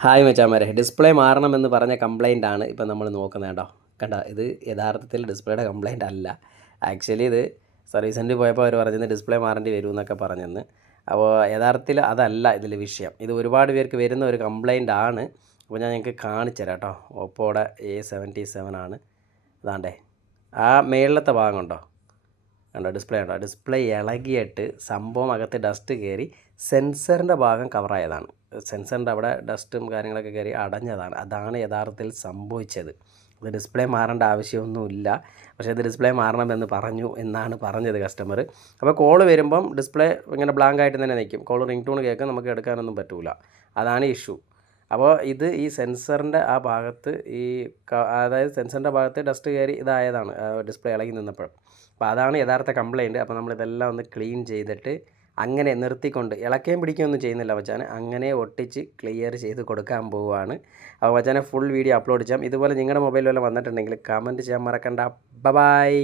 Hi മച്ചാമാരെ. Display മാറണമെന്ന് പറഞ്ഞ കംപ്ലൈന്റ് ആണ് ഇപ്പം നമ്മൾ നോക്കുന്നത് കേട്ടോ. കണ്ട ഇത് യഥാർത്ഥത്തിൽ ഡിസ്പ്ലേയുടെ കംപ്ലൈന്റ് അല്ല. ആക്ച്വലി ഇത് സർവീസ് പോയപ്പോൾ അവർ പറഞ്ഞത് ഡിസ്പ്ലേ മാറേണ്ടി വരും എന്നൊക്കെ പറഞ്ഞെന്ന്. അപ്പോൾ യഥാർത്ഥത്തിൽ അതല്ല ഇതിൽ വിഷയം. ഇത് ഒരുപാട് പേർക്ക് വരുന്ന ഒരു കംപ്ലൈന്റ് ആണ് അപ്പോൾ ഞാൻ നിങ്ങൾക്ക് കാണിച്ചു തരാം കേട്ടോ. ഓപ്പോയുടെ എ സെവന്റി സെവൻ ആണ്. ഇതാണ്ടേ ആ മേളിലത്തെ ഭാഗം ഉണ്ടോ? കണ്ടോ ഡിസ്പ്ലേ ഉണ്ടോ? ഡിസ്പ്ലേ ഇളകിയിട്ട് സംഭവം അകത്ത് ഡസ്റ്റ് കയറി സെൻസറിന്റെ ഭാഗം കവറായതാണ്. സെൻസറിന്റെ അവിടെ ഡസ്റ്റും കാര്യങ്ങളൊക്കെ കയറി അടഞ്ഞതാണ്. അതാണ് യഥാർത്ഥത്തിൽ സംഭവിച്ചത്. ഇത് ഡിസ്പ്ലേ മാറേണ്ട ആവശ്യമൊന്നുമില്ല. പക്ഷേ ഇത് ഡിസ്പ്ലേ മാറണമെന്ന് പറഞ്ഞു എന്നാണ് പറഞ്ഞത് കസ്റ്റമർ അപ്പോൾ കോൾ വരുമ്പം ഡിസ്പ്ലേ ഇങ്ങനെ ബ്ലാങ്ക് ആയിട്ട് തന്നെ നിൽക്കും. കോൾ റിംഗ് ടൂൺ കേൾക്കാൻ നമുക്ക് എടുക്കാനൊന്നും പറ്റൂല. അതാണ് ഇഷ്യൂ. അപ്പോൾ ഇത് ഈ സെൻസറിന്റെ ആ ഭാഗത്ത് ഈ അതായത് സെൻസറിന്റെ ഭാഗത്ത് ഡസ്റ്റ് കയറി ഇതായതാണ് ഡിസ്പ്ലേ ഇളകി നിന്നപ്പോൾ. അപ്പോൾ അതാണ് യഥാർത്ഥ കംപ്ലയിന്റ് അപ്പോൾ നമ്മളിതെല്ലാം ഒന്ന് ക്ലീൻ ചെയ്തിട്ട് അങ്ങനെ നിർത്തിക്കൊണ്ട് ഇളക്കുകയും പിടിക്കുകയൊന്നും ചെയ്യുന്നില്ല മച്ചാനെ അങ്ങനെ ഒട്ടിച്ച് ക്ലിയർ ചെയ്ത് കൊടുക്കാൻ പോവുകയാണ് അപ്പോൾ മച്ചാനെ ഫുൾ വീഡിയോ അപ്ലോഡ് ചെയ്യാം. ഇതുപോലെ നിങ്ങളുടെ മൊബൈലിൽ വല്ലതും വന്നിട്ടുണ്ടെങ്കിൽ കമന്റ് ചെയ്യാൻ മറക്കണ്ട. ബ ബായ്